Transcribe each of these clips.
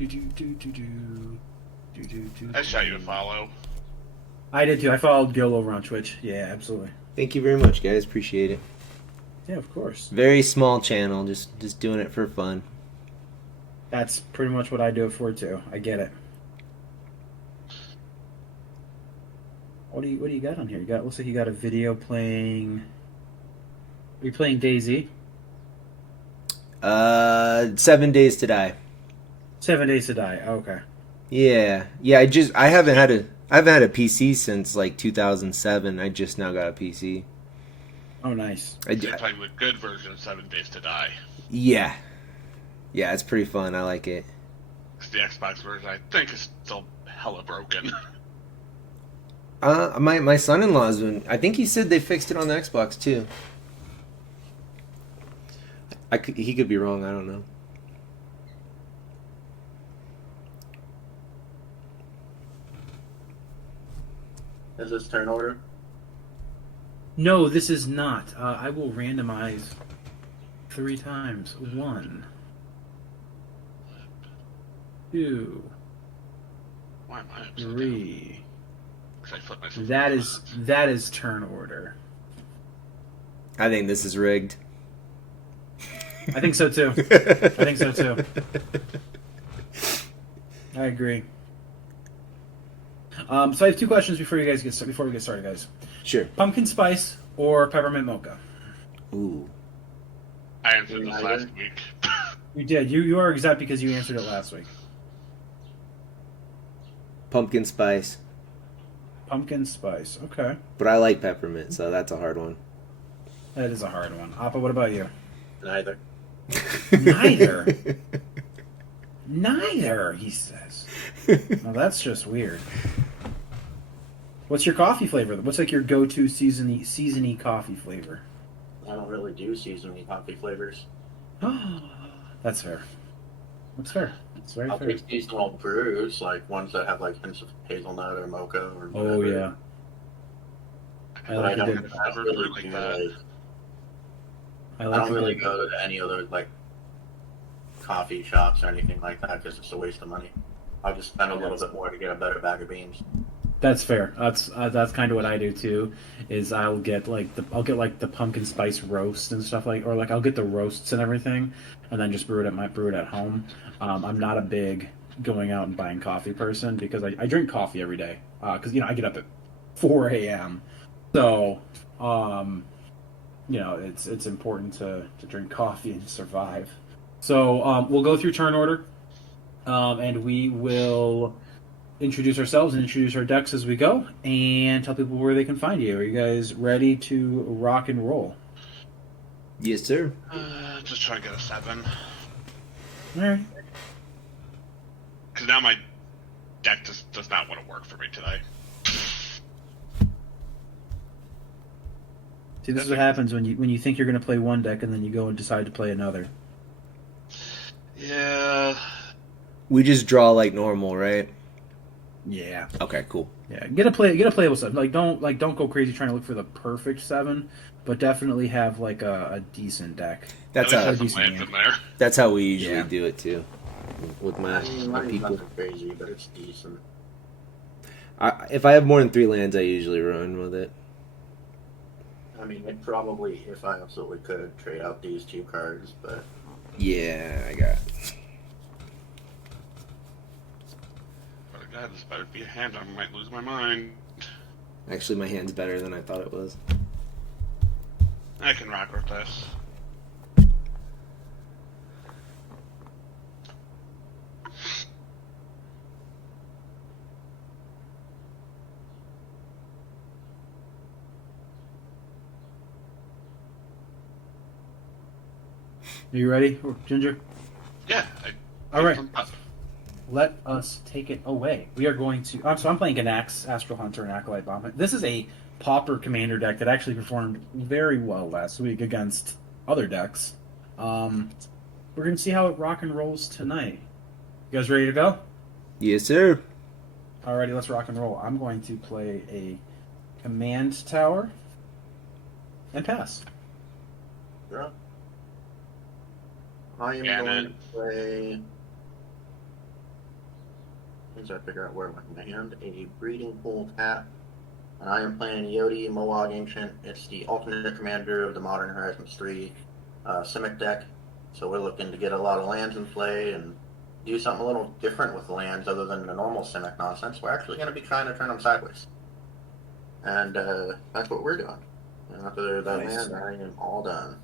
I shot you a follow. I did too. I followed Gil over on Twitch. Yeah, absolutely. Thank you very much, guys. Appreciate it. Yeah, of course. Very small channel, just doing it for fun. That's pretty much what I do it for too. I get it. What do you got on here? Looks like you got a video playing. Are you playing DayZ? 7 Days to Die. 7 Days to Die. Okay. Yeah. I haven't had a PC since like 2007. I just now got a PC. Oh, nice. You're playing the good version of 7 Days to Die. Yeah. Yeah, it's pretty fun. I like it. The Xbox version, I think, is still hella broken. My son-in-law's been. I think he said they fixed it on the Xbox too. He could be wrong. I don't know. Is this turn order? No, this is not. I will randomize 3 times. 1, 2, Why am I upside 3. down? 'Cause I flipped myself That is turn order. I think this is rigged. I think so too. I think so too. I agree. So I have 2 questions before we get started, guys. Sure. Pumpkin spice or peppermint mocha? Ooh. I answered this last week. You did. You are exact because you answered it last week. Pumpkin spice. Pumpkin spice. Okay. But I like peppermint, so that's a hard one. That is a hard one. Appa, what about you? Neither. Neither. Neither, he says. Well, that's just weird. What's your coffee flavor? What's like your go-to seasony coffee flavor? I don't really do seasonal coffee flavors. That's fair. That's fair. That's very I'll fair. take seasonal brews, like ones that have like hints of hazelnut or mocha or whatever. Oh yeah. I But I like don't, it. I don't really do like. I I like don't really it. go to any other like coffee shops or anything like that because it's a waste of money. I'll just spend a little bit more to get a better bag of beans. That's fair. That's kind of what I do too. Is I'll get like the pumpkin spice roast and stuff or like I'll get the roasts and everything, and then just brew it at home. I'm not a big going out and buying coffee person because I drink coffee every day because I get up at 4 a.m. So it's important to drink coffee and survive. So we'll go through turn order, and we will introduce ourselves and introduce our decks as we go, and tell people where they can find you. Are you guys ready to rock and roll? Yes, sir. Just trying to get a 7. All right. Because now my deck just does not want to work for me today. See, this is what happens when you think you're going to play one deck and then you go and decide to play another. Yeah. We just draw like normal, right? Yeah. Okay, cool. Yeah. Get a playable 7. Don't go crazy trying to look for the perfect 7, but definitely have like a decent deck. That's At how least there's some lands in there. that's how we usually Yeah. do it too. With my Mine's people. nothing crazy, but it's decent. If I have more than 3 lands, I usually run with it. I mean, I'd probably, if I absolutely could, trade out these 2 cards, but Yeah, I got. But God, this better be a hand. I might lose my mind. Actually, my hand's better than I thought it was. I can rock with this. Are you ready, Ginger? Yeah. All right. Let us take it away. We are going to. So I'm playing Ganax, Astral Hunter, and Acolyte Bomb. This is a Pauper Commander deck that actually performed very well last week against other decks. We're going to see how it rock and rolls tonight. You guys ready to go? Yes, sir. Alrighty, let's rock and roll. I'm going to play a Command Tower and pass. yeah. I am Yeah, going man. to play as I figure out where my hand, a breeding pool tap. And I am playing Yodi Moog Ancient. It's the alternate commander of the Modern Horizons 3 Simic deck. So we're looking to get a lot of lands in play and do something a little different with lands other than the normal Simic nonsense. We're actually going to be trying to turn them sideways. And that's what we're doing. And after that Nice. land, I am all done.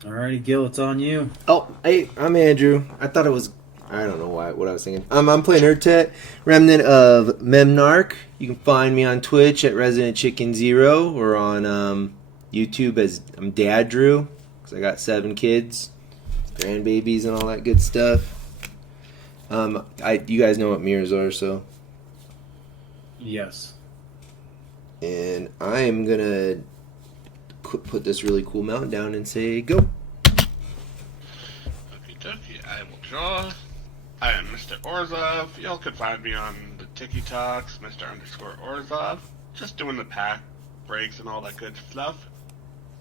Alrighty, Gil, it's on you. Oh, hey, I'm Andrew. I thought it was. I don't know what I was thinking. I'm playing Urtet, Remnant of Memnarch. You can find me on Twitch at Resident Chicken Zero or on YouTube as I'm Dad Drew because I got 7 kids, grandbabies, and all that good stuff. You guys know what mirrors are, so. Yes. And I am gonna put this really cool mountain down and say go. Okie dokie, I will draw. I am Mr. Orzhov. Y'all could find me on the TikToks, Mr._Orzhov. Just doing the pack breaks and all that good stuff.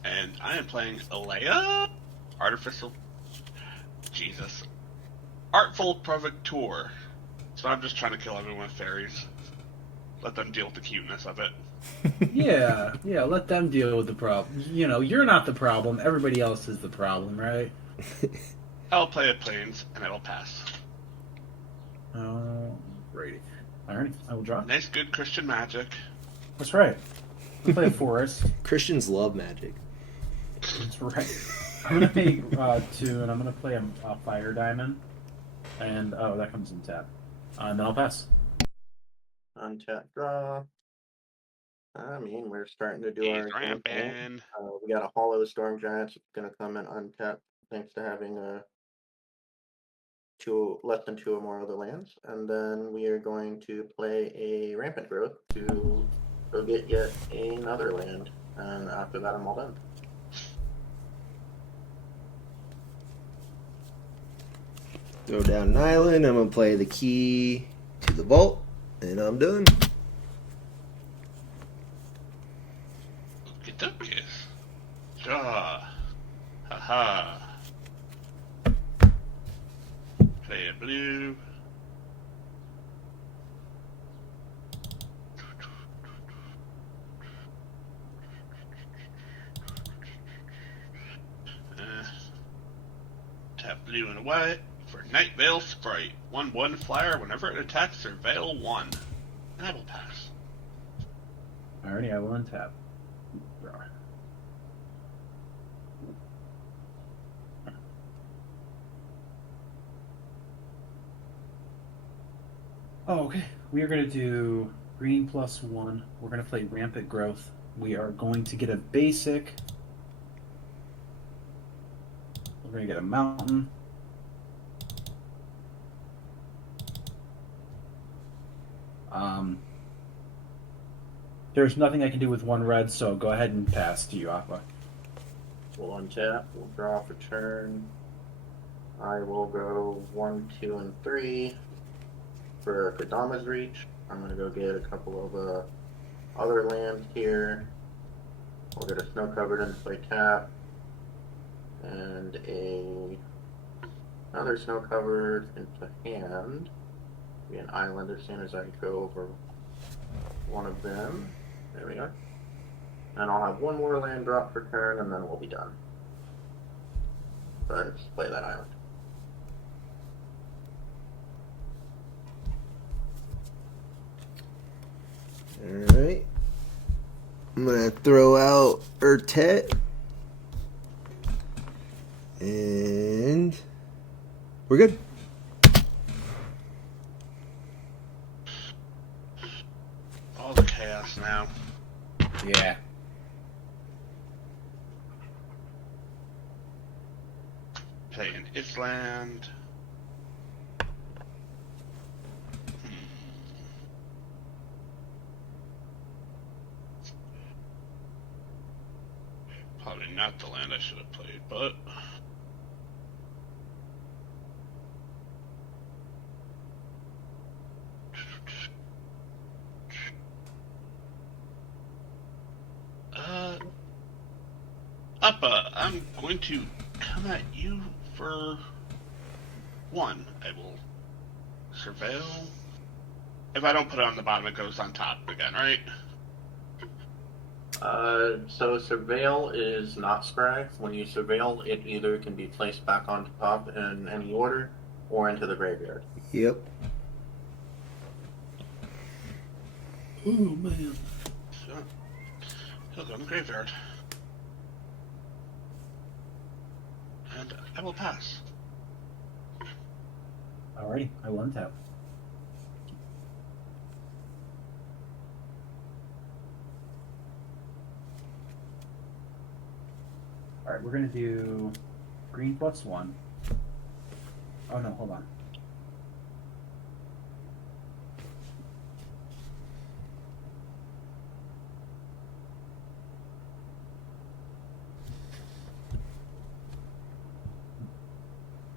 And I am playing Alea? Artful Provocateur. So I'm just trying to kill everyone with fairies. Let them deal with the cuteness of it. Yeah, let them deal with the problem. You know, you're not the problem. Everybody else is the problem, right? I'll play a plains, and I will pass. Oh, Brady. Alright, I will draw. Nice, good Christian magic. That's right. We play a forest. Christians love magic. That's right. I'm gonna pay 2, and I'm gonna play a fire diamond. And oh, that comes in tap. And then I'll pass. Untap draw. I mean, we're starting to do He's our campaign. ramping. We got a Hollow Storm Giants. It's going to come in untapped thanks to having less than 2 or more other lands. And then we are going to play a Rampant Growth to go get yet another land. And after that, I'm all done. Throw down an island. I'm gonna play the key to the vault, and I'm done. Okie dokies. Draw. Haha. Play a blue. Tap blue and white for Night Veil Sprite. 1/1 flyer whenever it attacks Surveil 1. And I will pass. Alrighty, I will untap. Draw. Oh, okay. We are going to do green +1. We're going to play Rampant Growth. We are going to get a basic. We're going to get a mountain. There's nothing I can do with 1 red, so go ahead and pass to you, Aqua. We'll untap. We'll draw for turn. I will go 1, 2, and 3 for Kodama's Reach. I'm going to go get a couple of other lands here. We'll get a Snow Covered and play tap. And another Snow Covered into hand. Be an island as soon as I go over one of them. There we go. And I'll have 1 more land drop per turn, and then we'll be done. So let's play that island. Alright. I'm gonna throw out Urtet. And we're good. All the chaos now. Yeah. Play an Island. Probably not the land I should have played, but Appa, I'm going to come at you for 1. I will surveil. If I don't put it on the bottom, it goes on top again, right? So surveil is not scry. When you surveil, it either can be placed back on top in any order or into the graveyard. Yep. Oh man. So, he'll go in the graveyard. And I will pass. Alrighty, I will untap. Alright, we're gonna do green +1. Oh no, hold on.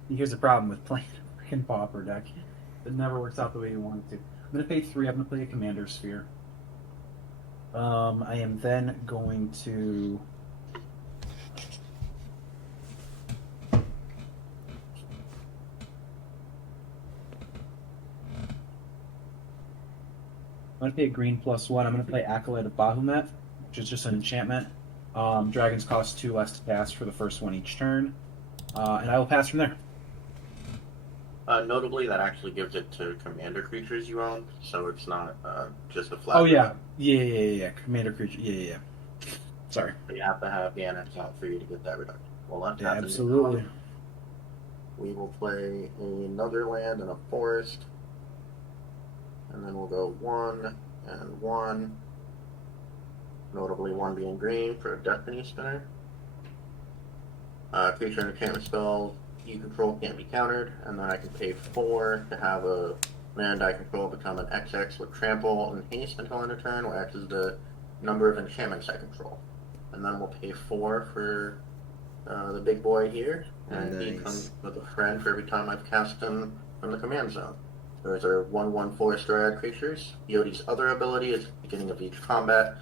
Here's the problem with playing a freaking pauper deck. It never works out the way you want it to. I'm gonna pay 3, I'm gonna play a Commander Sphere. I am then going to I'm gonna pay a green +1. I'm gonna play Acolyte of Bahamut, which is just an enchantment. Dragons cost 2 less to cast for the first one each turn. And I will pass from there. Notably, that actually gives it to commander creatures you own, so it's not just a flat. Oh yeah. Yeah. Commander creature. Yeah. Sorry. You have to have the NX out for you to get that reduction. Well, that's Yeah, absolutely. We will play another land and a forest. And then we'll go 1 and 1. Notably 1 being green for a Destiny Spinner. Creature and enchantment spell you control can't be countered, and then I can pay 4 to have a land I control become an XX with trample and haste until end of turn, where X is the number of enchantments I control. And then we'll pay 4 for the big boy here, and he comes with a friend for every time I've cast him from the command zone. Those are 1/1 forest dryad creatures. Yodi's other ability is beginning of each combat.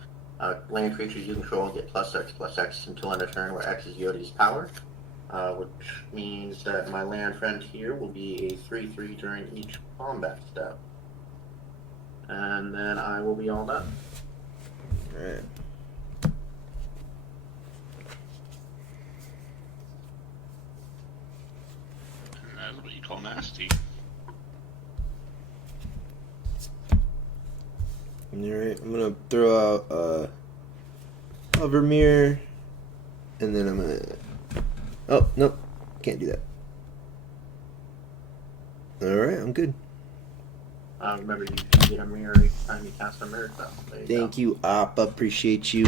Land creatures you control get +X until end of turn, where X is Yodi's power. Which means that my land friend here will be a 3/3 during each combat step. And then I will be all done. Alright. That's what you call nasty. Alright, I'm gonna throw out Hovermere, and then I'm gonna. Oh, nope. Can't do that. Alright, I'm good. Remember, you can get a mirror every time you cast a mirror spell. Thank you, Op. Appreciate you.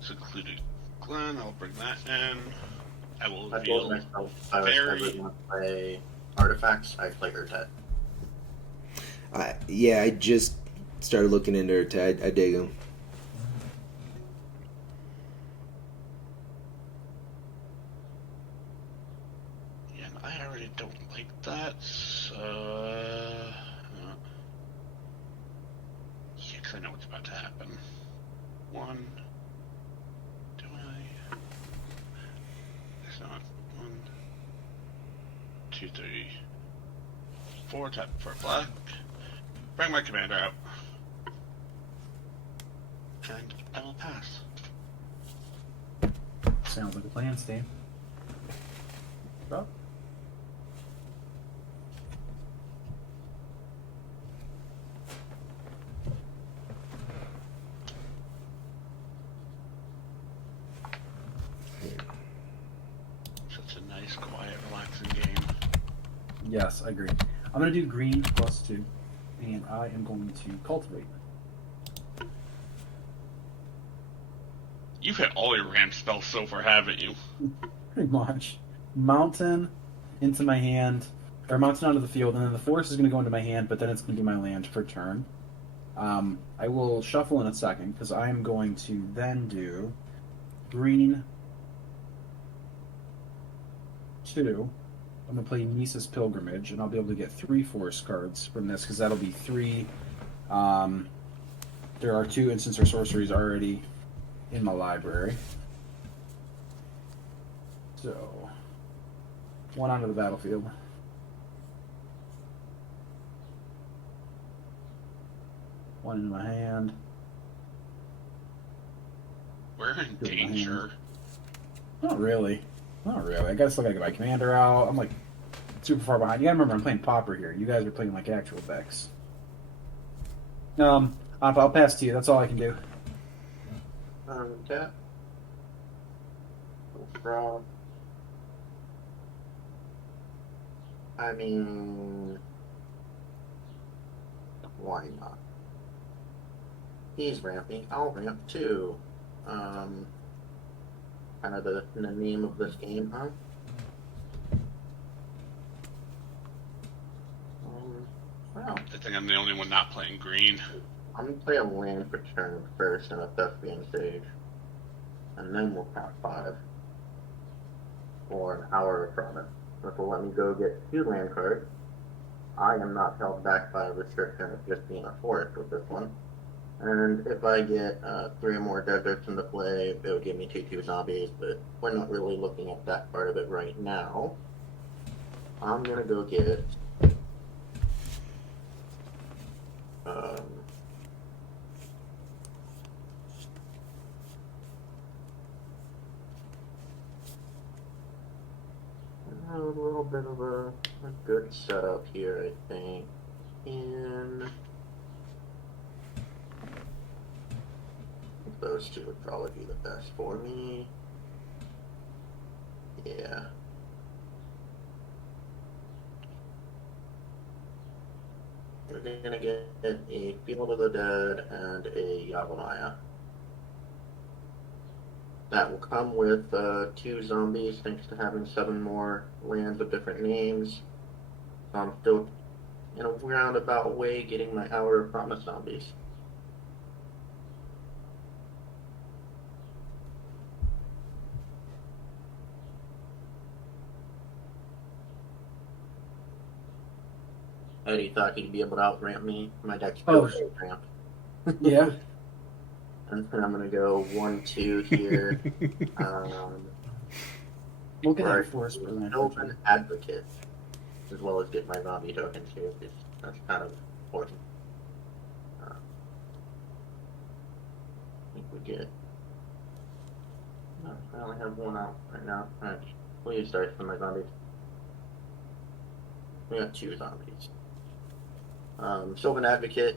Secluded Glen, I'll bring that in. I will I told reveal myself I was very- never going to play artifacts. I play Urtet. Yeah, I just started looking into her. I dig him. Yeah, I already don't like that, so... yeah, 'cause I know what's about to happen. 1... Do I... It's not. 1... 2, 3... 4, tap for black. Bring my commander out. And I will pass. Sounds like a plan, Steve. Well, Such a nice, quiet, relaxing game. yes, I agree. I'm going to do green +2, and I am going to cultivate. You've hit all your ramp spells so far, haven't you? Pretty much. Mountain into my hand, or mountain onto the field, and then the forest is going to go into my hand, but then it's going to be my land per turn. I will shuffle in a second, because I am going to then do green 2. I'm gonna play Nisa's Pilgrimage, and I'll be able to get 3 force cards from this because that'll be 3. There are 2 instants or sorceries already in my library. So, 1 onto the battlefield. One in my hand. We're in Good danger. Not really. Not really. I gotta still gotta get my commander out. I'm like super far behind. You gotta remember I'm playing Pauper here. You guys are playing like actual decks. I'll pass to you. That's all I can do. Tap. Draw. I mean, why not? He's ramping. I'll ramp too. Kind of the name of this game, huh? Well, I think I'm the only one not playing green. I'm gonna play a land for turn first and a Thespian Sage. And then we'll pass 5. For an hour from it. Which will let me go get 2 land cards. I am not held back by a restriction of just being a forest with this one. And if I get 3 or more deserts into play, it would give me 2/2 zombies, but we're not really looking at that part of it right now. I'm gonna go get a little bit of a good setup here, I think. And those 2 would probably be the best for me. Yeah. We're gonna get a Field of the Dead and a Yavimaya. That will come with 2 zombies, thanks to having 7 more lands of different names. So I'm still, in a roundabout way, getting my Hour of Promise zombies. Eddy thought he'd be able to outramp me. My deck's still ramp. Yeah. And then I'm gonna go 1/2 here. We'll get Right. that force for that. Open Advocate, as well as get my zombie tokens too. That's kind of important. I think we get. No, I only have 1 out right now. Alright, we'll use dice for my zombies. We got 2 zombies. Sylvan Advocate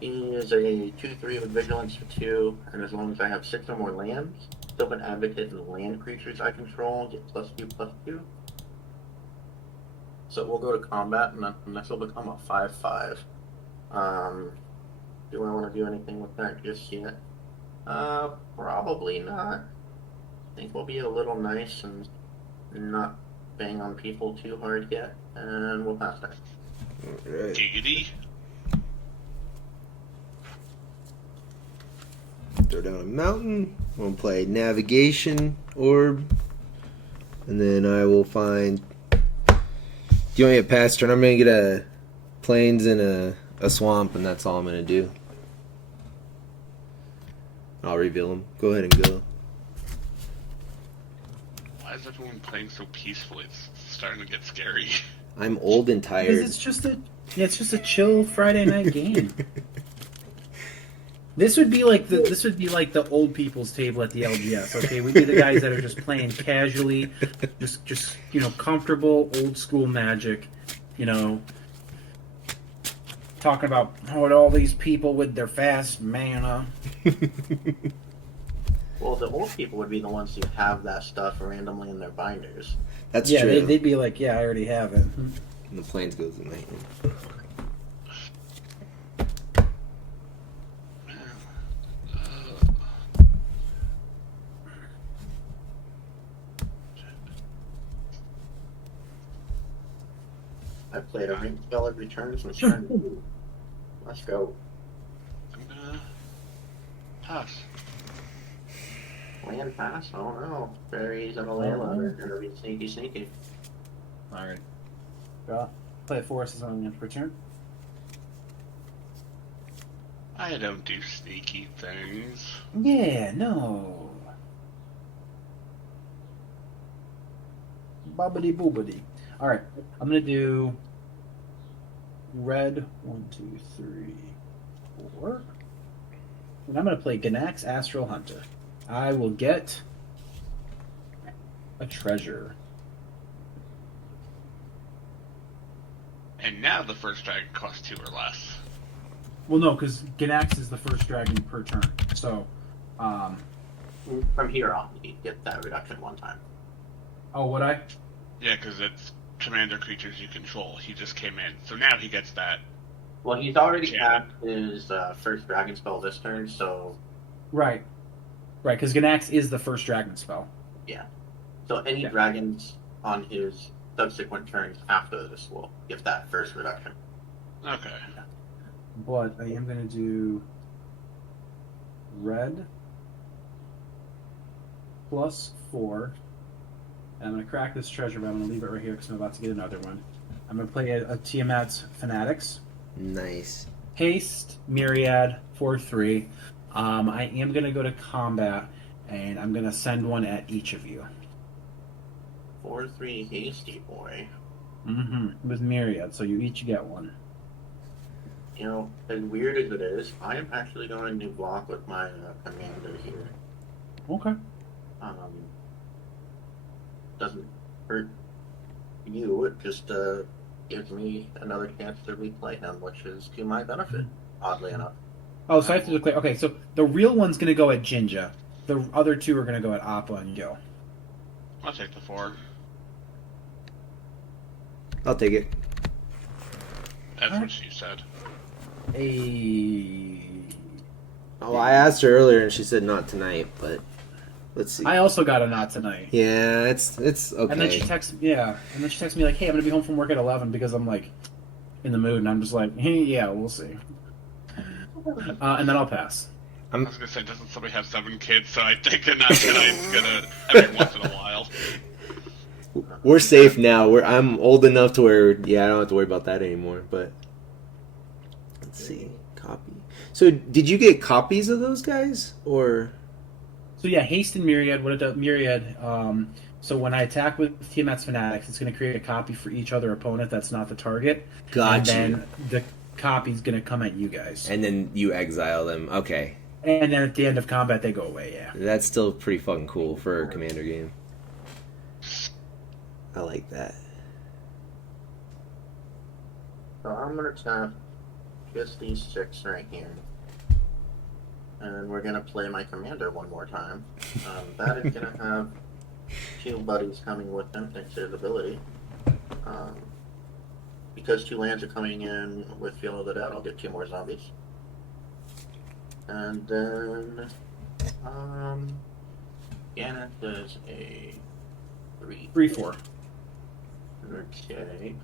is a 2/3 with vigilance for 2, and as long as I have 6 or more lands, Sylvan Advocate and land creatures I control get +2/+2. So we'll go to combat, and then this will become a 5/5. Do I want to do anything with that just yet? Probably not. I think we'll be a little nice and not bang on people too hard yet, and we'll pass that. Alright. Giggity. Throw down a mountain. I'm gonna play Navigation Orb. And then I will find. Do you want me to pass turn? I'm gonna get a plains and a swamp, and that's all I'm gonna do. I'll reveal them. Go ahead and go. Why is everyone playing so peacefully? It's starting to get scary. I'm old and Because tired. it's just a chill Friday night game. This would be like the old people's table at the LGS. Okay, we'd be the guys that are just playing casually, just comfortable old school Magic, talking about all these people with their fast mana. Well, the old people would be the ones who have that stuff randomly in their binders. That's Yeah, true. they'd be like, yeah, I already have it. And the plains goes in my hand. I played a ring spell every turn since turn 2. Let's go. I'm gonna pass. Land pass? Oh no. Fairies and a Layla are gonna be sneaky. Alright. Draw. Play forest is on the end per turn. I don't do sneaky things. Yeah, no. Bobbity boobity. Alright, I'm gonna do red 1, 2, 3, 4. And I'm gonna play Ganax Astral Hunter. I will get a treasure. And now the first dragon costs 2 or less. Well, no, because Ganax is the first dragon per turn. So, From here on, you get that reduction one time. oh, would I? Yeah, because it's commander creatures you control. He just came in. So now he gets that. Well, he's already Yeah. had his first dragon spell this turn, so Right. Right, because Ganax is the first dragon spell. any Yeah. dragons on his subsequent turns after this will give that first reduction. Okay. But I am going to do red plus 4. And I'm going to crack this treasure, but I'm going to leave it right here because I'm about to get another one. I'm going to play a Tiamat's Fanatics. Nice. Haste, Myriad, 4/3. I am going to go to combat, and I'm going to send one at each of you. 4/3 hasty boy. With Myriad, so you each get one. You know, as weird as it is, I am actually going to block with my commander here. Okay. Doesn't hurt you, it just gives me another chance to replay him, which is to my benefit, oddly enough. Oh, so I have to declare. Okay, so the real one's going to go at Jinja. The other two are going to go at Appa and Gil. I'll take the 4. I'll take it. That's Alright. what she said. Oh, I asked her earlier and she said not tonight, but let's see. I also got a knot tonight. Yeah, it's okay. And then she texts me like, "Hey, I'm gonna be home from work at 11 because I'm like in the mood," and I'm just like, "Hey, yeah, we'll see." And then I'll pass. I was gonna say, doesn't somebody have 7 kids? So I think a not tonight's gonna every once in a while. We're safe now. I'm old enough to where I don't have to worry about that anymore. But let's see, copy. So did you get copies of those guys or? So yeah, haste and Myriad. What it does, Myriad. So when I attack with Tiamat's Fanatics, it's going to create a copy for each other opponent that's not the target. Gotcha. And then the copy's going to come at you guys. And then you exile them. Okay. And then at the end of combat, they go away. Yeah. That's still pretty fucking cool for a commander game. I like that. So I'm gonna tap just these 6 right here. And we're gonna play my commander one more time. That is gonna have 2 buddies coming with him, thanks to his ability. Because 2 lands are coming in with Feel of the Dead, I'll get 2 more zombies. And then, Gannon does a 3. 3/4. Okay.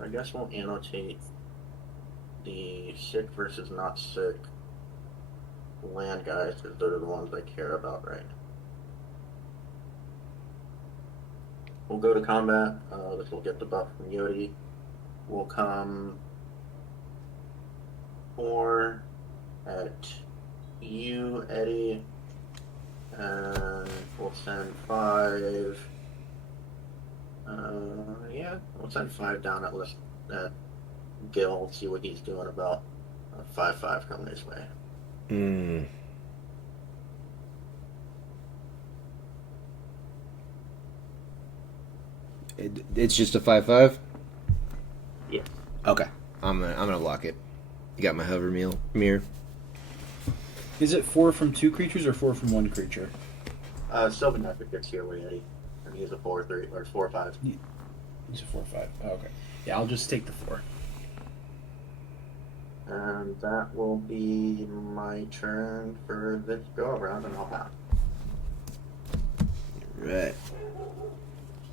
I guess we'll annotate the sick versus not sick land guys because they're the ones I care about right now. We'll go to combat. This will get the buff from Yodi. We'll come 4 at you, Eddy, and we'll send 5. We'll send 5 down at Gil, see what he's doing about 5/5 coming his way. It's just a 5/5. Yeah. Okay. I'm gonna block it. You got my hover mirror. Is it 4 from 2 creatures or 4 from 1 creature? Sylvan Epic gets here with Eddy, and he's a 4/3 or 4/5. He's a 4/5. Oh, okay. Yeah, I'll just take the 4. And that will be my turn for this go around, and I'll pass. Right.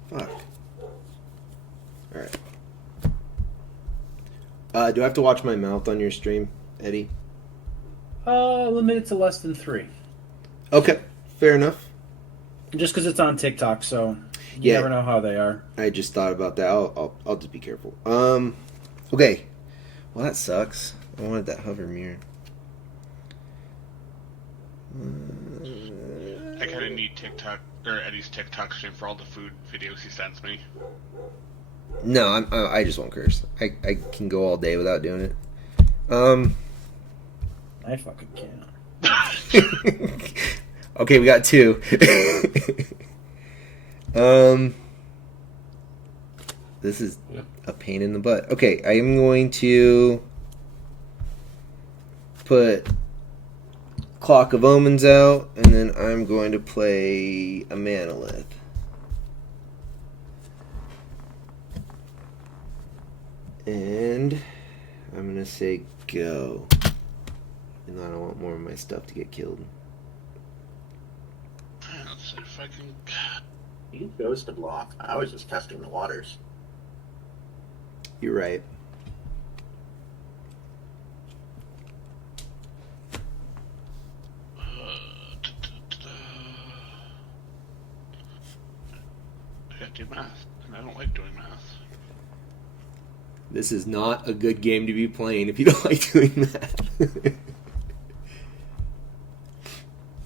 Fuck. Alright. Do I have to watch my mouth on your stream, Eddy? Limit it to less than 3. Okay. Fair enough. Just because it's on TikTok, so. You Yeah. never know how they are. I just thought about that. I'll just be careful. Okay. Well, that sucks. I wanted that hover mirror. I kind of need TikTok or Eddie's TikTok stream for all the food videos he sends me. No, I just won't curse. I can go all day without doing it. I fucking can't. Okay, we got 2. This is a pain in the butt. Okay, I am going to put Clock of Omens out, and then I'm going to play a Manolith. And I'm going to say go. And I don't want more of my stuff to get killed. Let's see if I can. You chose to block. I was just testing the waters. You're right. I gotta do math, and I don't like doing math. This is not a good game to be playing if you don't like doing that.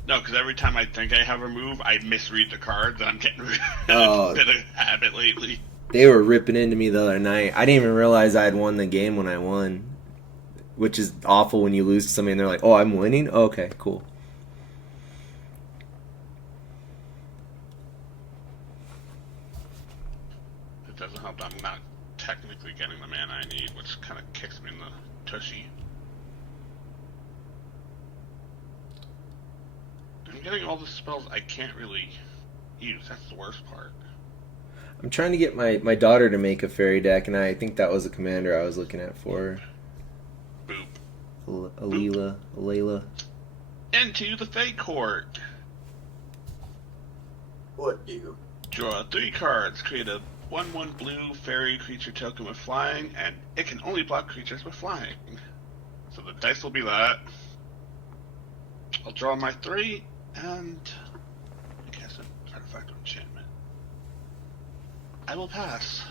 No, because every time I think I have a move, I misread the cards, and I'm getting Oh. a bit of a habit lately. They were ripping into me the other night. I didn't even realize I had won the game when I won. Which is awful when you lose to somebody and they're like, oh, I'm winning? Oh, okay, cool. It doesn't help that I'm not technically getting the mana I need, which kind of kicks me in the tushy. I'm getting all the spells I can't really use. That's the worst part. I'm trying to get my daughter to make a fairy deck, and I think that was a commander I was looking at for her. Boop. Alayla. Into the Fate Court. What do? Draw 3 cards. Create a 1/1 blue fairy creature token with flying, and it can only block creatures with flying. So the dice will be that. I'll draw my 3, and I guess an artifact of enchantment. I will pass.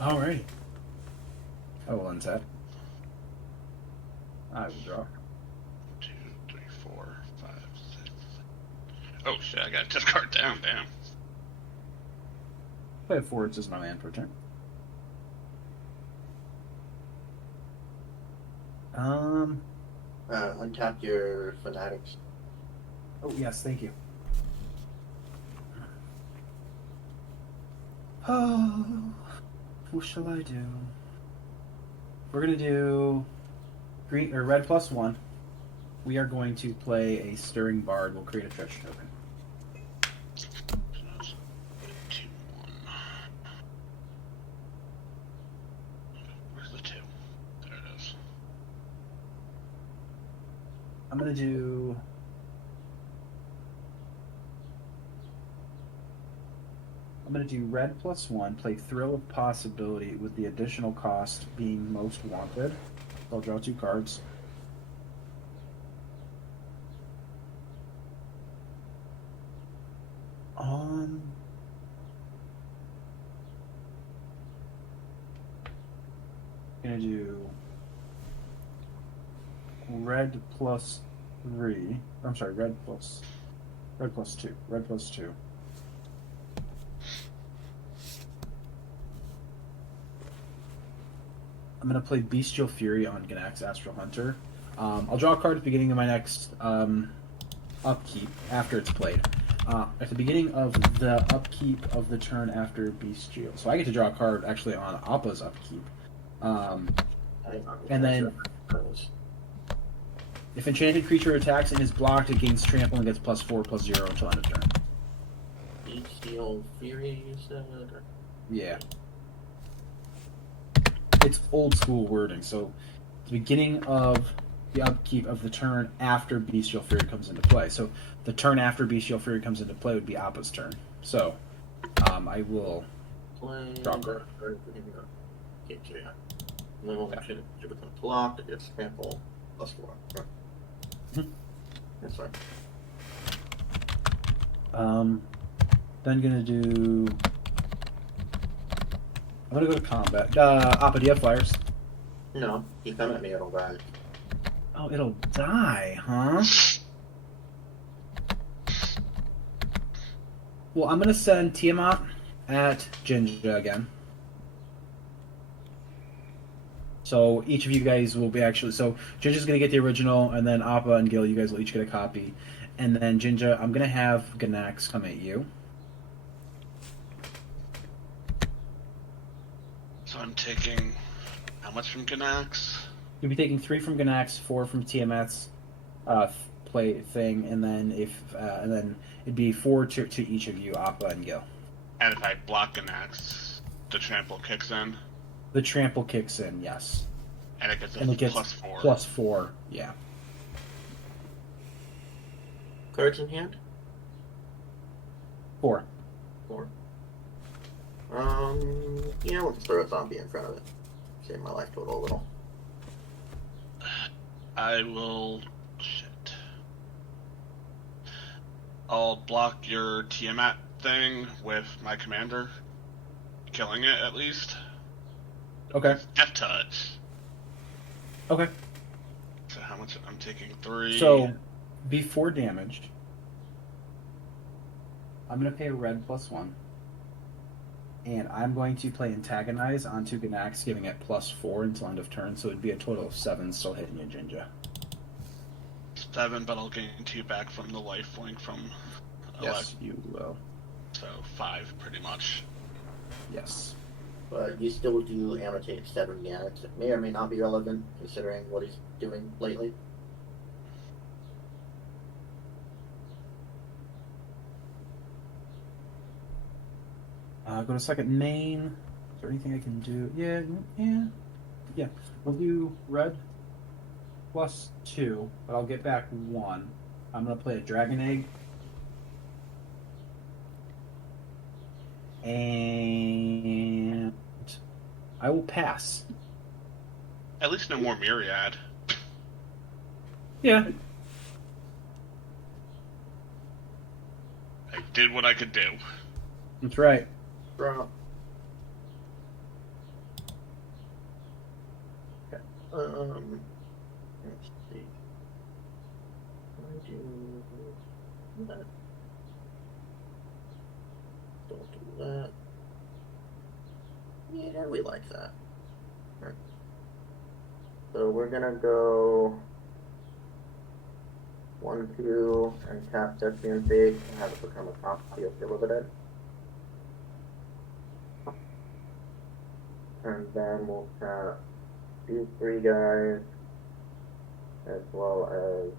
Alright. I will untap. I will draw. 2, 3, 4, 5, 6. Oh shit! I got this card down. Damn. Play 4 as my land per turn. Untap your fanatics. Oh, yes, thank you. Oh, what shall I do? We're gonna do green or red +1. We are going to play a Stirring Bard. We'll create a treasure token. 2, 1. Where's the 2? There it is. I'm gonna do. I'm going to do red +1, play Thrill of Possibility with the additional cost being Most Wanted. I'll draw 2 cards. Going to do red +3. I'm sorry, red +2. Red +2. I'm going to play Bestial Fury on Ganax Astral Hunter. I'll draw a card at the beginning of my next upkeep after it's played. At the beginning of the upkeep of the turn after Bestial. So I get to draw a card actually on Appa's upkeep. And then if enchanted creature attacks and is blocked, it gains trample and gets +4/+0 until end of turn. Bestial Fury, you said? Yeah. It's old school wording, so the beginning of the upkeep of the turn after Bestial Fury comes into play. So the turn after Bestial Fury comes into play would be Appa's turn. So I will draw a card. Get you. And then we'll should become blocked, it gets trample, +4. Mhm. That's fine. Then gonna do. I'm gonna go to combat. Appa, do you have flyers? No, you come at me, it'll die. Oh, it'll die, huh? Well, I'm gonna send Tiamat at Jinja again. So each of you guys will be actually. So Jinja's gonna get the original, and then Appa and Gil, you guys will each get a copy. And then Jinja, I'm gonna have Ganax come at you. So I'm taking how much from Ganax? You'll be taking 3 from Ganax, 4 from Tiamat's play thing, and then and then it'd be 4 to each of you, Appa and Gil. And if I block Ganax, the trample kicks in, The trample kicks in, yes, and it gets a and it gets +4. +4, yeah. Cards in hand? 4. 4. Yeah, we'll just throw a zombie in front of it. Save my life total a little. I will. Shit. I'll block your Tiamat thing with my commander, killing it at least. Okay. Death touch. Okay. So how much? I'm taking 3. So, before damaged, I'm going to pay a red +1. And I'm going to play Antagonize onto Ganax, giving it +4 until end of turn, so it'd be a total of 7 still hitting you, Jinja. 7, but I'll gain 2 back from the lifelink from. Yes, you will. So 5, pretty much. Yes. But you still do annotate 7 Ganax. It may or may not be relevant, considering what he's doing lately. Go to second main. Is there anything I can do? Yeah. We'll do red +2, but I'll get back 1. I'm gonna play a Dragon Egg. And I will pass. At least no more Myriad. Yeah. I did what I could do. That's right. Draw. Okay. Let's see. I do that. Don't do that. Yeah, we like that. Right. So we're gonna go 1-2 and tap Thespian Fate and have it become a copy of Delivered. And then we'll tap these 3 guys, as well as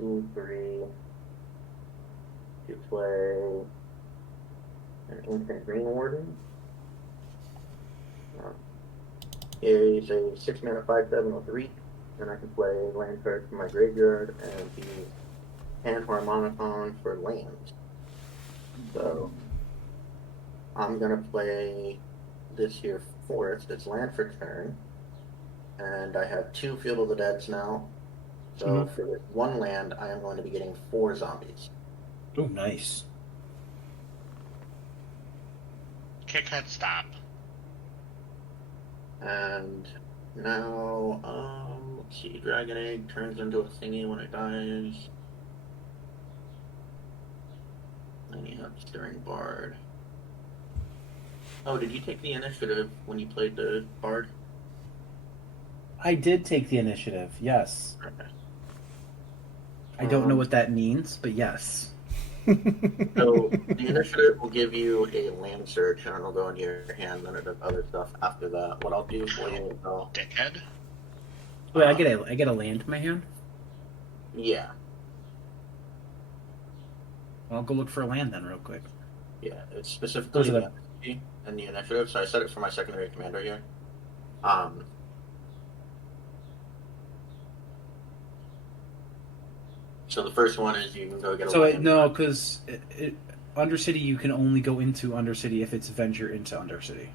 these 3 to play an Instant Green Warden. Is a 6 mana 5/7 with 3, and I can play land cards from my graveyard and use Hand Harmonicon for lands. So I'm gonna play this here forest. It's land for turn, and I have 2 Field of the Deads now. So for this 1 land, I am going to be getting 4 zombies. Oh, nice. Kick head stop. And now, let's see, Dragon Egg turns into a thingy when it dies. Then you have Stirring Bard. Oh, did you take the initiative when you played the Bard? I did take the initiative, yes. Okay. I don't know what that means, but yes. So the initiative will give you a land search, and it'll go into your hand, and it'll other stuff after that. What I'll do for you is Dickhead. Wait, I get a land in my hand? yeah, I'll go look for a land then real quick. yeah, it's specifically Those are the energy and the initiative. So I set it for my secondary commander here. So the first one is you can go get a land. No, because Undercity, you can only go into Undercity if it's venture into Undercity.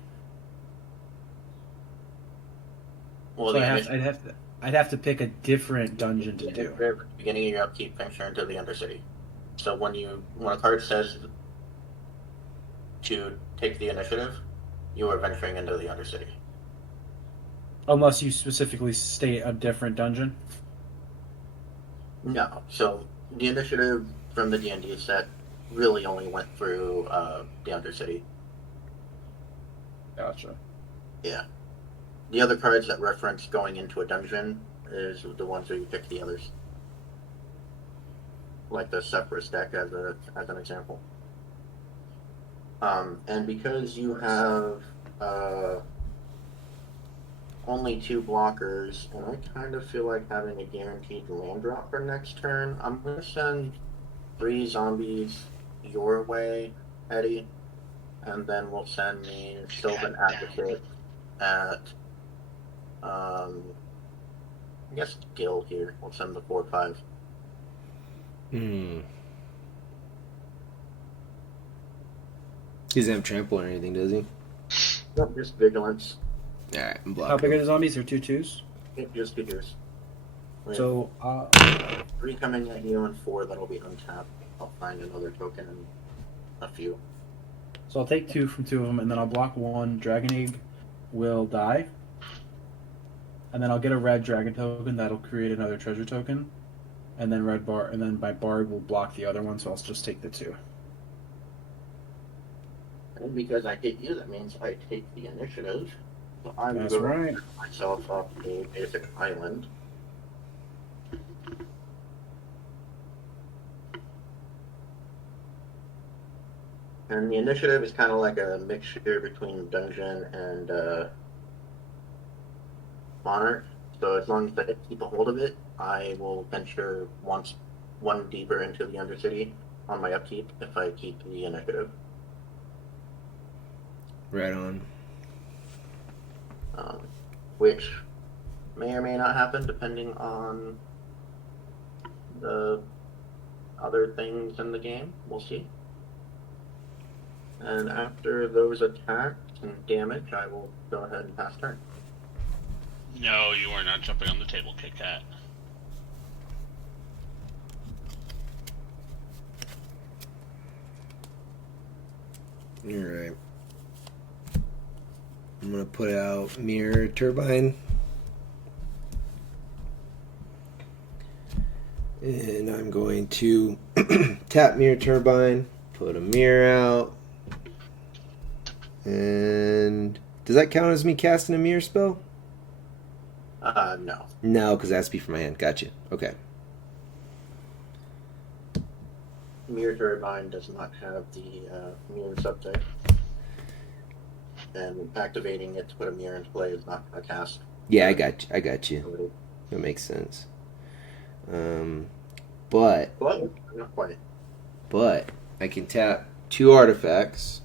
Well, So I'd have to pick a different dungeon to do. At the beginning of your upkeep, venture into the Undercity. So when a card says to take the initiative, you are venturing into the Undercity. Unless you specifically state a different dungeon. No. So the initiative from the D&D set really only went through the Undercity. Gotcha. Yeah. The other cards that reference going into a dungeon is the ones where you pick the others. Like the Separate deck as an example. And because you have only 2 blockers, and I kind of feel like having a guaranteed land drop for next turn, I'm going to send 3 zombies your way, Eddy, and then we'll send me Sylvan Advocate at, I guess, Gil here. We'll send the 4/5. He doesn't have trample or anything, does he? Nope, just Vigilance. Alright, I'm How blocking. big are the zombies? They're 2/2s. Yep, just 2 2s. So 3 coming at you and 4 that'll be untapped. I'll find another token and a few. I'll take 2 from 2 of them, and then I'll block 1. Dragon Egg will die, and then I'll get a red dragon token that'll create another treasure token, and then and then my bard will block the other one. So I'll just take the 2. And because I hit you, that means I take the initiative. So I'm That's going right. to set myself up a basic island. And the initiative is kind of like a mixture between dungeon and monarch. So as long as I keep a hold of it, I will venture one deeper into the Undercity on my upkeep if I keep the initiative. Right on. Which may or may not happen depending on the other things in the game. We'll see. And after those attacks and damage, I will go ahead and pass turn. No, you are not jumping on the table, Kit Kat. Alright. I'm gonna put out Mirror Turbine. And I'm going to tap Mirror Turbine, put a mirror out. And does that count as me casting a mirror spell? No. No, because it has to be from my hand. Gotcha. Okay. Mirror Turbine does not have the mirror subtype. And activating it to put a mirror into play is not a cast. Yeah, I got you. That makes sense. But not quite. But I can tap 2 artifacts.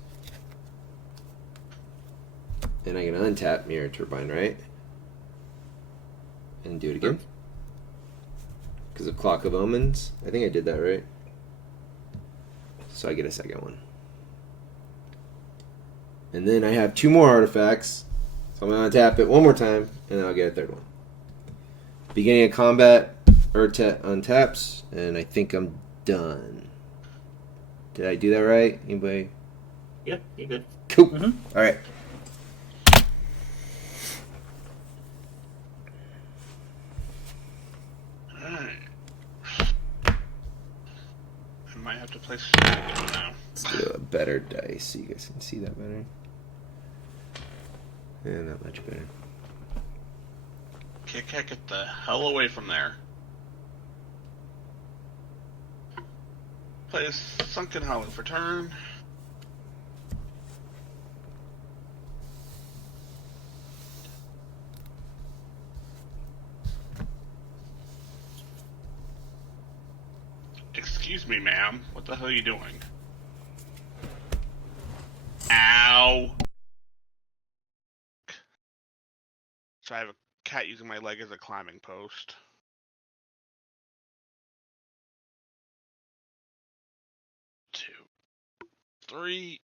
And I can untap Mirror Turbine, right? And do it again. Because of Clock of Omens. I think I did that right. So I get a second one. And then I have 2 more artifacts. So I'm going to untap it one more time. And then I'll get a third one. Beginning of combat, Urtet untaps. And I think I'm done. Did I do that right? Anybody? Yep, you good. Cool. Mm-hmm. Alright. I might have to play Shenanigans now. Let's do a better dice so you guys can see that better. Yeah, not much better. Kit Kat, get the hell away from there. Play a Sunken Hollow for turn. Excuse me, ma'am. What the hell are you doing? Ow! So I have a cat using my leg as a climbing post. Two, three.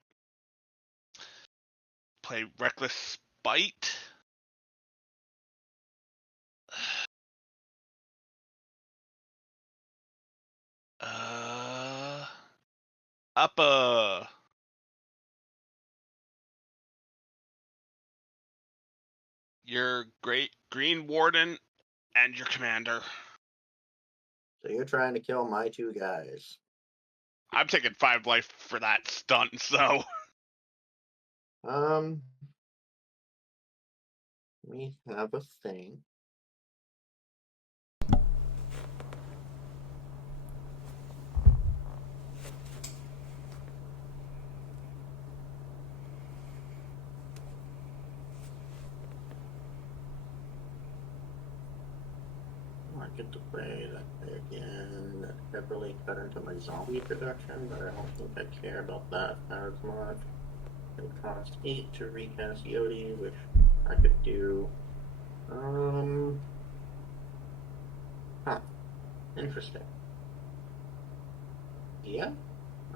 Play Reckless Spite. Up your great Green Warden and your commander. So you're trying to kill my 2 guys. I'm taking 5 life for that stunt, so. We have a thing. I get to play that again. That heavily cut into my zombie production, but I don't think I care about that as much. It would cost 8 to recast Yodi, which I could do. Huh. Interesting. Yeah,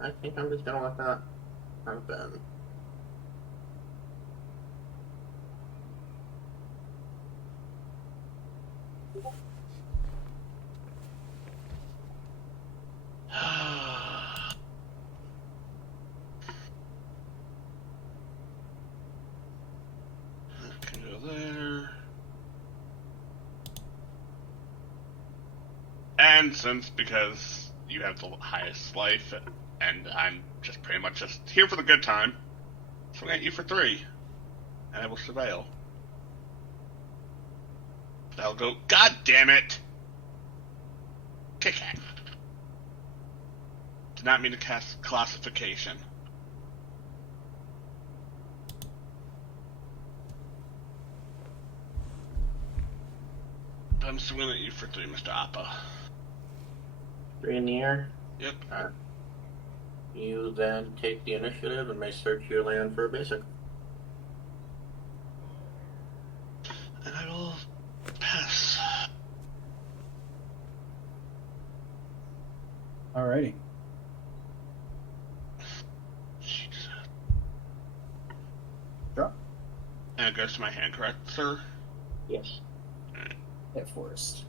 I think I'm just gonna let that happen. Can go there. And because you have the highest life, and I'm just pretty much just here for the good time, so I'm gonna get you for 3. And I will surveil. That'll go. God damn it! Kick it. Did not mean to cast classification. But I'm swinging at you for 3, Mr. Appa. 3 in the air. Yep. You then take the initiative and may search your land for a basic. And I will pass. Alrighty. Jesus. Drop. And it goes to my hand, correct, sir? Yes. Hit forest.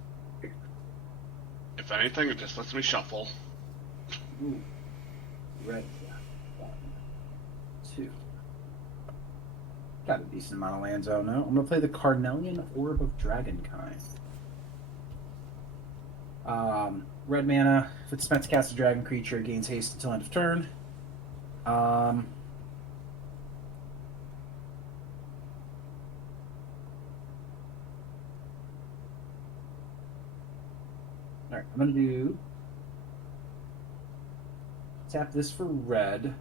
If anything, it just lets me shuffle. Ooh. Red. 1, 2. Got a decent amount of lands out now. I'm gonna play the Carnelian Orb of Dragonkind. Red mana. If it's spent to cast a dragon creature, it gains haste until end of turn. Alright, I'm gonna do tap this for red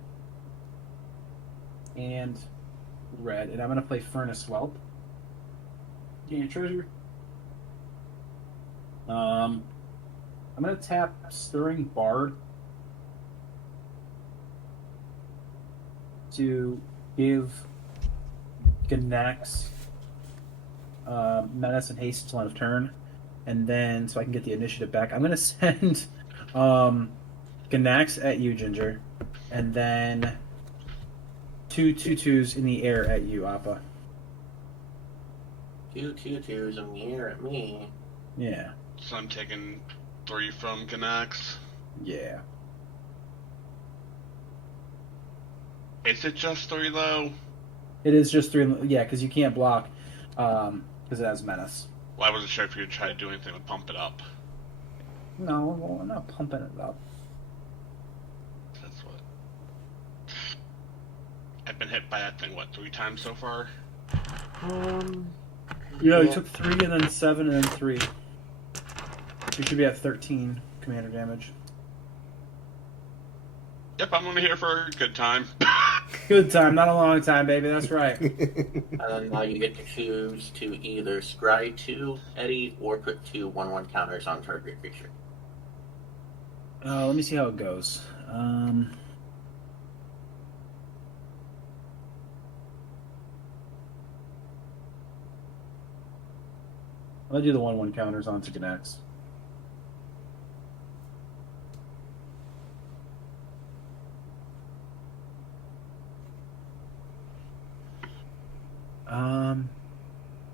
and red, and I'm gonna play Furnace Whelp. Gain a treasure. I'm gonna tap Stirring Bard to give Ganax menace and haste until end of turn, and then so I can get the initiative back. I'm gonna send Ganax at you, Ginger, and then 2 2/2s in the air at you, Appa. 2 2/2s in the air at me. Yeah. So I'm taking 3 from Ganax. Yeah. Is it just 3 though? It is just 3. Yeah, because you can't block because it has menace. Well, I wasn't sure if you would try to do anything to pump it up. No, well, I'm not pumping it up. That's what. I've been hit by that thing, what, 3 times so far? Yeah, you took 3 and then 7 and then 3. You should be at 13 commander damage. Yep, I'm only here for a good time. Good time, not a long time, baby. That's right. And then now you get to choose to either scry 2 Eddy or put 2 1/1 counters on target creature. Let me see how it goes. I'll do the 1/1 counters on to Ganax.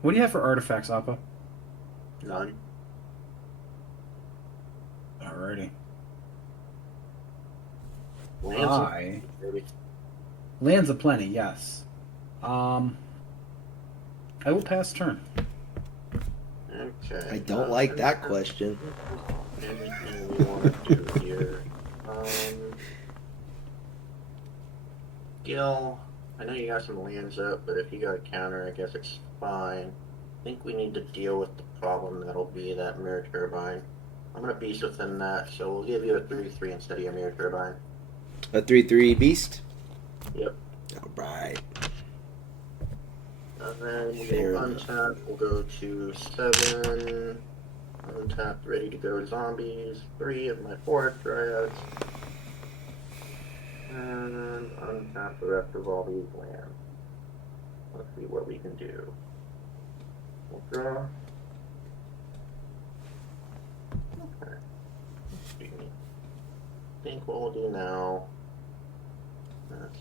What do you have for artifacts, Appa? None. Alrighty. Maybe. Lands aplenty, yes. I I will pass turn. Okay. I don't like that question. Anything we want to do here? Gil, I know you got some lands up, but if you got a counter, I guess it's fine. I think we need to deal with the problem that'll be that mirror turbine. I'm gonna beast within that, so we'll give you a 3/3 instead of your mirror turbine. A 3/3 beast. Yep. All right. And then Fair we'll enough. untap, we'll go to 7. Untapped, ready to go zombies. 3 of my forest dryads. And untap the rest of all these lands. Let's see what we can do. We'll draw. Okay. Let's see. I think what we'll do now. That's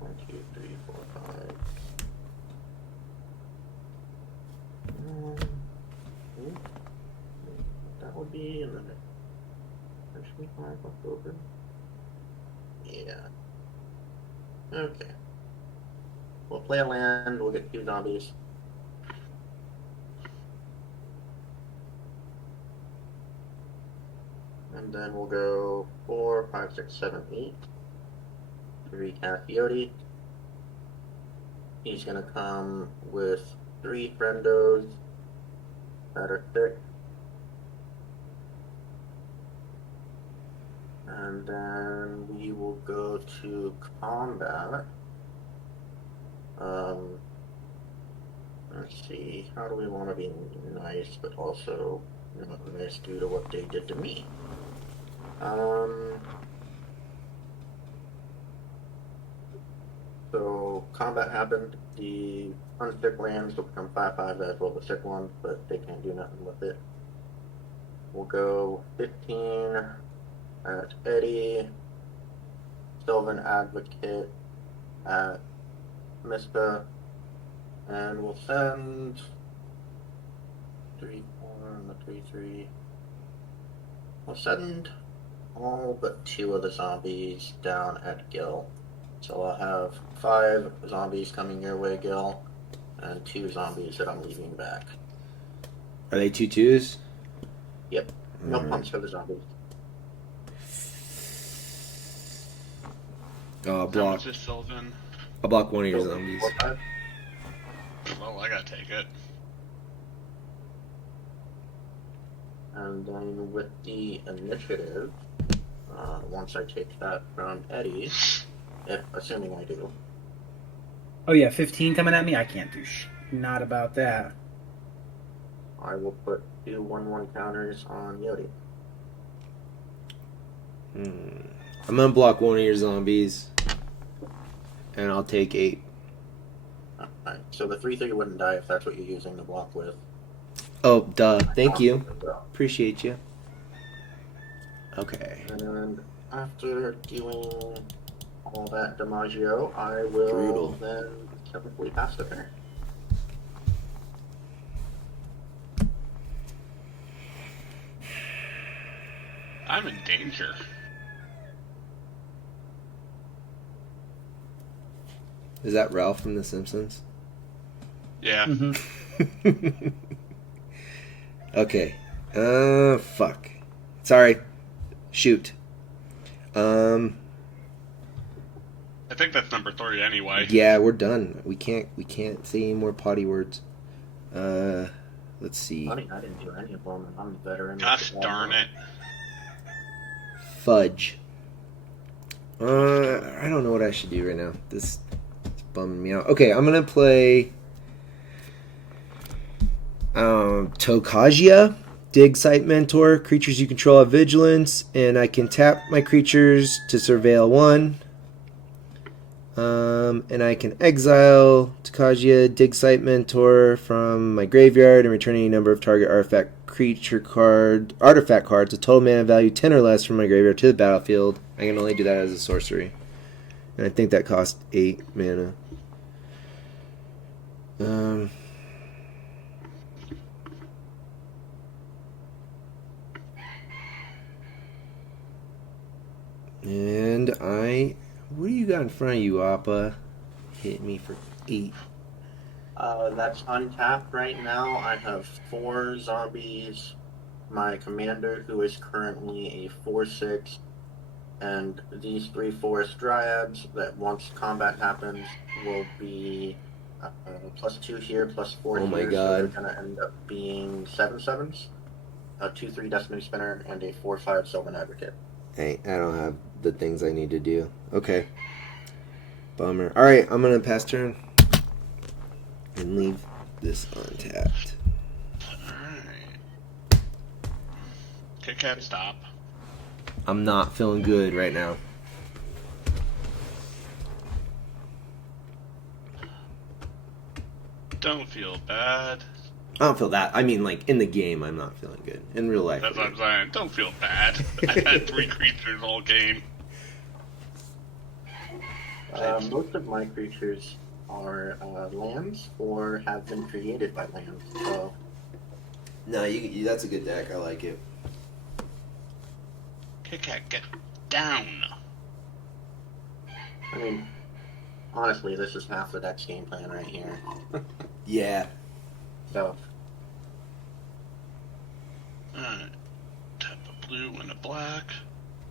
1, 2, 3, 4, 5. That would be in the next 5 October. Yeah. Okay. We'll play a land, we'll get 2 zombies. And then we'll go 4, 5, 6, 7, 8. 3 cast Yodi. He's gonna come with 3 friendos that are thick. And then we will go to combat. Let's see, how do we want to be nice, but also not nice due to what they did to me? So combat happened. The unsick lands will become 5/5 as well, the sick ones, but they can't do nothing with it. We'll go 15 at Eddy, Sylvan Advocate at Mistah, and we'll send 3, 4, and the 3, 3. We'll send all but 2 of the zombies down at Gil. So I'll have 5 zombies coming your way, Gil, and 2 zombies that I'm leaving back. Are they 2/2s? Yep. No pumps for the zombies. Oh, How block. much is Sylvan? I'll block one of your zombies. 4, 5. Well, I gotta take it. And then with the initiative, once I take that from Eddy, assuming I do, Oh yeah, 15 coming at me. I can't do not about that. I will put 2 1/1 counters on Yodi. I'm gonna block one of your zombies, and I'll take 8. Alright, so the 3/3 wouldn't die if that's what you're using the block with. Oh, duh. Thank you. Appreciate you. Okay. And after doing all that DiMaggio, I will Brutal. then typically pass the turn. I'm in danger. Is that Ralph from The Simpsons? Yeah. Mm-hmm. Okay. Fuck. Sorry. Shoot. I think that's number 3 anyway. Yeah, we're done. We can't say any more potty words. Let's see. Funny, I didn't do any of them, and I'm a veteran. Gosh darn it. Fudge. I don't know what I should do right now. This is bumming me out. Okay, I'm gonna play Tokagia, Dig Site Mentor. Creatures you control have vigilance, and I can tap my creatures to surveil 1. And I can exile Tokagia, Dig Site Mentor from my graveyard and return any number of target artifact cards with total mana value 10 or less from my graveyard to the battlefield. I can only do that as a sorcery. And I think that costs 8 mana. And what do you got in front of you, Appa? Hit me for 8. That's untapped right now. I have 4 zombies. My commander, who is currently a 4/6, and these 3 forest dryads that once combat happens will be +2 here, +4 Oh my here, so they're God. going to end up being 7/7s, a 2/3 Destiny Spinner, and a 4/5 Sylvan Advocate. Hey, I don't have the things I need to do. Okay. Bummer. Alright, I'm gonna pass turn. And leave this untapped. Alright. Kit Kat, stop. I'm not feeling good right now. Don't feel bad. I don't feel that. I mean, like, in the game, I'm not feeling good. In real life. That's what I'm saying. Don't feel bad. I've had 3 creatures all game. Most of my creatures are lands or have been created by lands. So No, you that's a good deck. I like it. Kit Kat, get down. I mean, honestly, this is half the deck's game plan right here. Yeah. So Alright. Tap a blue and a black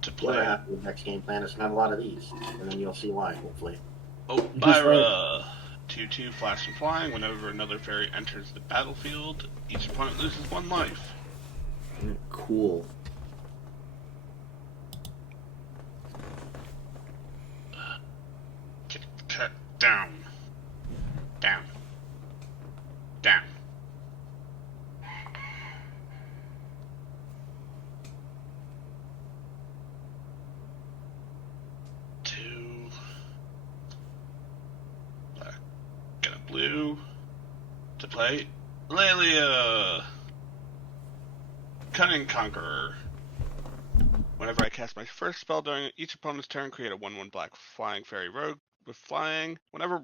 to the other play. half of the deck's game plan is to have a lot of these, and then you'll see why, hopefully. Oh, Just Byra! 2/2 flash and flying. Whenever another fairy enters the battlefield, each opponent loses 1 life. Cool. Kit Kat, down. Down. Down. Two. Black. Get a blue. To play. Lelia! Cunning Conqueror. Whenever I cast my first spell during each opponent's turn, create a 1/1 black flying fairy rogue with flying. Whenever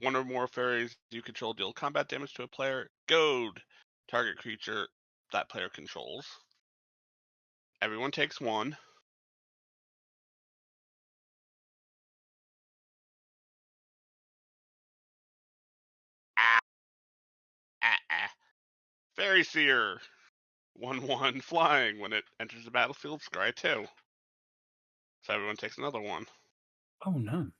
one or more fairies you control deal combat damage to a player, goad target creature that player controls. Everyone takes 1. Ah, ah, ah. Fairy Seer. 1/1 flying. When it enters the battlefield, scry 2. So everyone takes another 1. Oh no.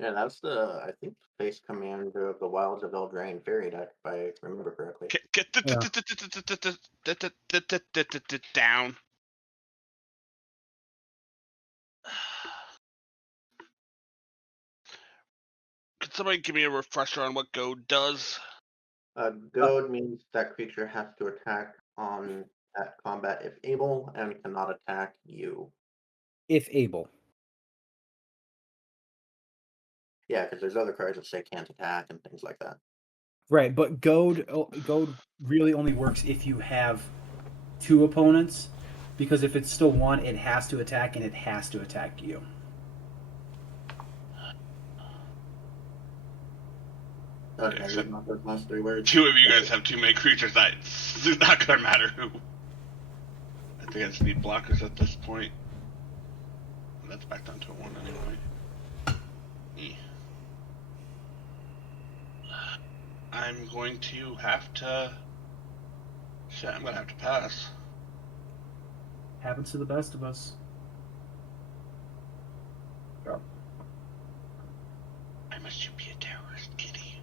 Yeah, that's I think, the base commander of the Wilds of Eldraine fairy deck, if I remember correctly. Get down. Could somebody give me a refresher on what Goad does? Goad means that creature has to attack on at combat if able, and cannot attack you. If able. Yeah, because there's other cards that say can't attack and things like that. Right, but goad really only works if you have 2 opponents, because if it's still 1, it has to attack and it has to attack you. Okay, Except read off those last 3 words. 2 of you guys have 2 main creatures. It's not gonna matter who. I think I just need blockers at this point. That's back down to a 1 anyway. I'm going to have to. Shit, I'm gonna have to pass. Happens to the best of us. Why must you be a terrorist, kitty?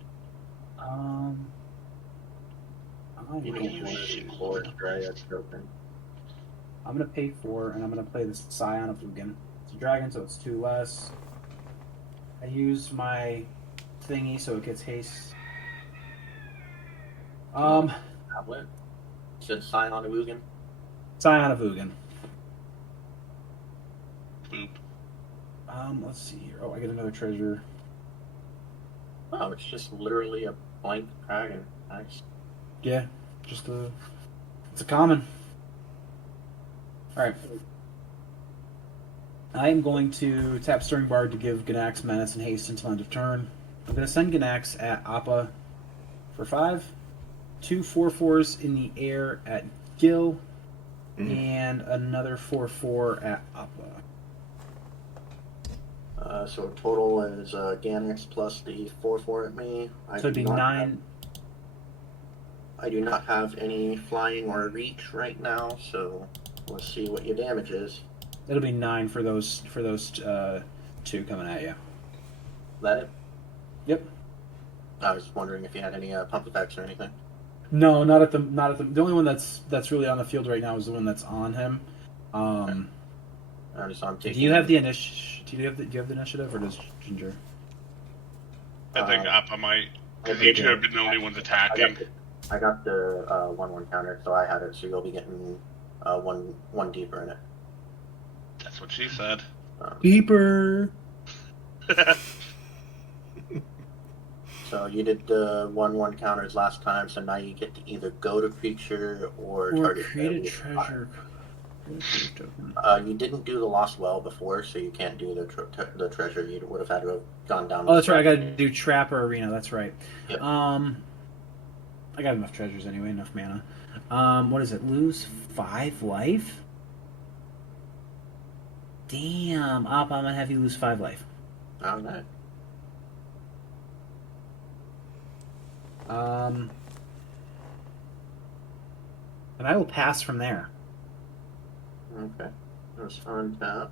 I'm You gonna, need one of these forest dryads open. I'm gonna pay 4, and I'm gonna play the Scion of Ugin. It's a dragon, so it's 2 less. I use my thingy, so it gets haste. Tablet. Said Scion of Ugin. Scion of Ugin. Boop. Let's see here. Oh, I get another treasure. Oh, it's just literally a blank dragon. Nice. Yeah, it's a common. Alright. I am going to tap Stirring Bard to give Ganax Menace and Haste until end of turn. I'm going to send Ganax at Appa for 5. 2 4/4s in the air at Gil. and another 4/4 at Appa. So total is Ganix plus the 4/4 at me. So it'd be 9. I do not have any flying or reach right now, so let's see what your damage is. It'll be 9 for those two coming at you. That it? Yep. I was just wondering if you had any pump effects or anything. No, not at the. The only one that's really on the field right now is the one that's on him. I'm Do you have the initiative, or does Ginger? I think Appa might, because you two have been the only ones attacking. I got the 1/1 counter, so I had it. So you'll be getting one deeper in it. That's what she said. Deeper. So you did the 1/1 counters last time, so now you get to either go to creature or target create a treasure. You didn't do the Lost Well before, so you can't do the treasure. You would have had to have gone down. Oh, that's right. I got to do trap or arena. That's right. Yep. I got enough treasures anyway. Enough mana. What is it? Lose 5 life. Damn, Op, I'm gonna have you lose 5 life. All right. And I will pass from there. Okay. Let's untap.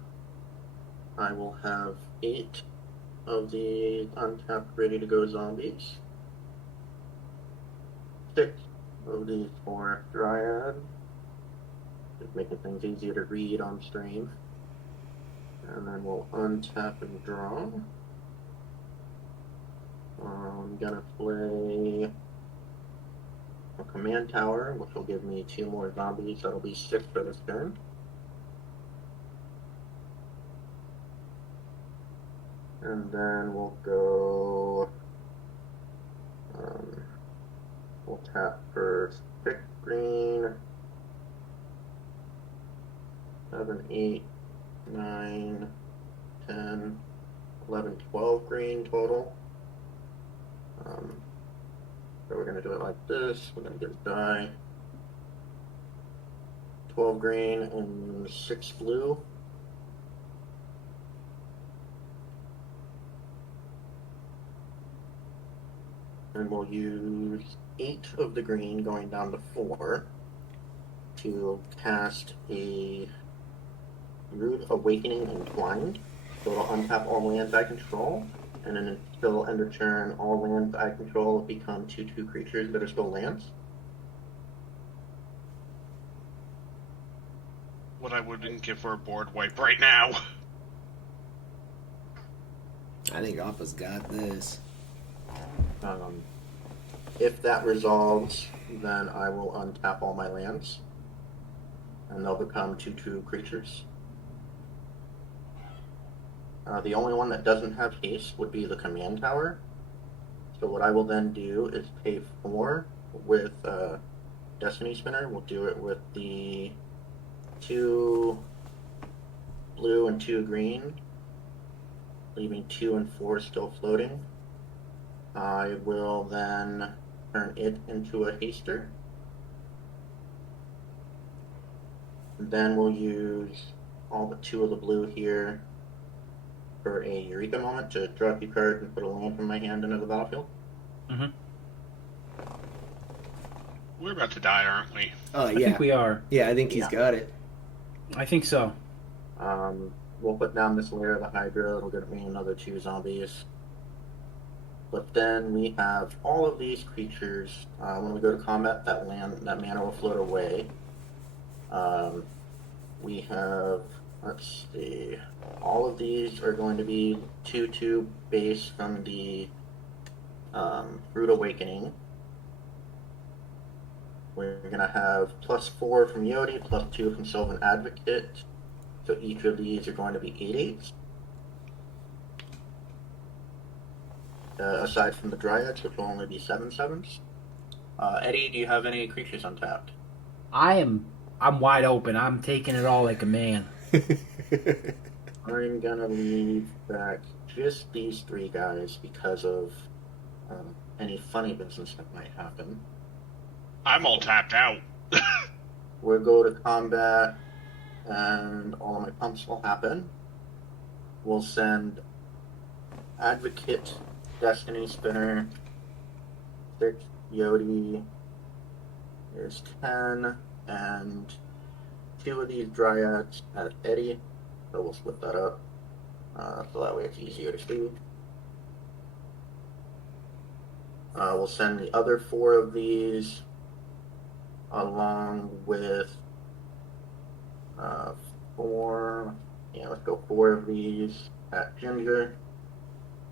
I will have 8 of the untapped ready to go zombies. 6 of the 4 dryad. Just making things easier to read on stream. And then we'll untap and draw. I'm gonna play a command tower, which will give me 2 more zombies. That'll be 6 for this turn. And then we'll go. We'll tap for 6 green. 7, 8, 9, 10, 11, 12 green total. So we're going to do it like this. We're going to get a die. 12 green and 6 blue. And we'll use 8 of the green going down to 4 to cast a Rude Awakening Entwined. So it'll untap all lands I control, and then until end of turn, all lands I control become 2/2 creatures that are still lands. What I wouldn't give for a board wipe right now. I think Appa's got this. If that resolves, then I will untap all my lands, and they'll become 2/2 creatures. The only one that doesn't have haste would be the command tower. So what I will then do is pay 4 with Destiny Spinner. We'll do it with the 2 blue and 2 green, leaving 2 and 4 still floating. I will then turn it into a haster. Then we'll use all but 2 of the blue here for a Eureka moment to draw 2 cards and put a land from my hand into the battlefield. Mm-hmm. We're about to die, aren't we? Oh, yeah. I think we are. Yeah, I think he's got it. I think so. We'll put down this layer of the Hydra. It'll get me another 2 zombies. But then we have all of these creatures. When we go to combat, that mana will float away. We have, let's see, all of these are going to be 2/2 base from the Rude Awakening. We're going to have +4 from Yodi, +2 from Sylvan Advocate. So each of these are going to be 8/8s. Aside from the Dryads, which will only be 7/7s. Eddie, do you have any creatures untapped? I'm wide open. I'm taking it all like a man. I'm gonna leave back just these 3 guys because of any funny business that might happen. I'm all tapped out. we'll go to combat, and all of my pumps will happen. We'll send Advocate, Destiny Spinner, 6 Yodi, there's 10, and 2 of these Dryads at Eddy, so we'll split that up, so that way it's easier to see. We'll send the other 4 of these along with 4, let's go 4 of these at Ginger.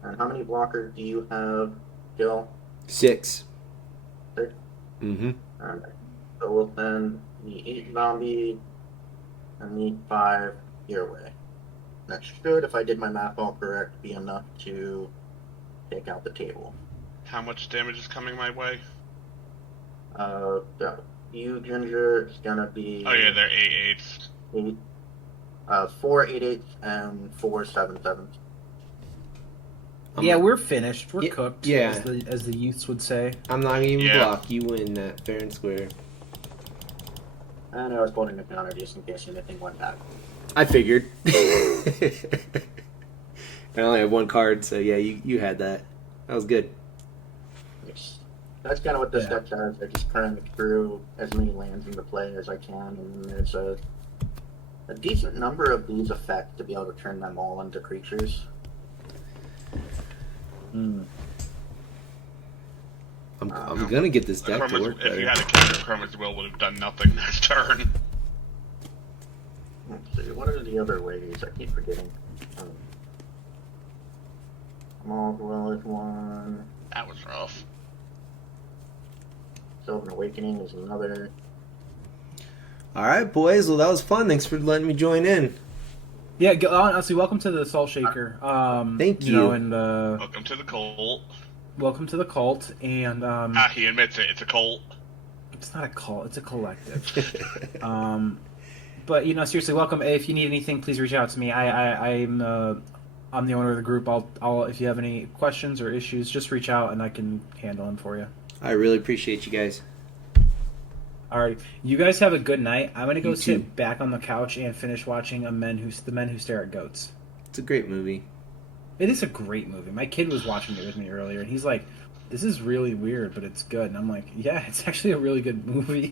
And how many blockers do you have, Gil? 6. 6? Mm-hmm. Alright, so we'll send the 8 zombies and the 5 your way. That should, if I did my math all correct, be enough to take out the table. How much damage is coming my way? You, Ginger, is gonna be... Oh yeah, they're 8/8s. 4 8/8s and 4 7/7s. Yeah, we're finished. We're Yeah, cooked. yeah. As the youths would say. I'm not even Yeah. block. You win that fair and square. And I was holding the counter just in case anything went bad. I figured. I only have 1 card, so yeah, you had that. That was good. Yes. That's kind of what this Yeah. deck does. I just cram through as many lands into play as I can, and there's a decent number of these effects to be able to turn them all into creatures. Mm. I'm gonna get this deck to Chroma's, work if you better. had a counter, Chroma's Will would have done nothing next turn. Let's see, what are the other ways? I keep forgetting. Small Dwell is one. That was rough. Sylvan Awakening is another. All right, boys. Well, that was fun. Thanks for letting me join in. Yeah, honestly, welcome to the Salt Shaker. Thank You know, you. and Welcome to the cult. welcome to the cult. And He admits it. It's a cult. it's not a cult; it's a collective. But seriously, welcome. If you need anything, please reach out to me. I'm the owner of the group. I'll if you have any questions or issues, just reach out and I can handle them for you. I really appreciate you guys. Alright, you guys have a good night. I'm gonna go You sit too. back on the couch and finish watching The Men Who Stare at Goats. It's a great movie. It is a great movie. My kid was watching it with me earlier, and he's like, "This is really weird, but it's good." And I'm like, "Yeah, it's actually a really good movie."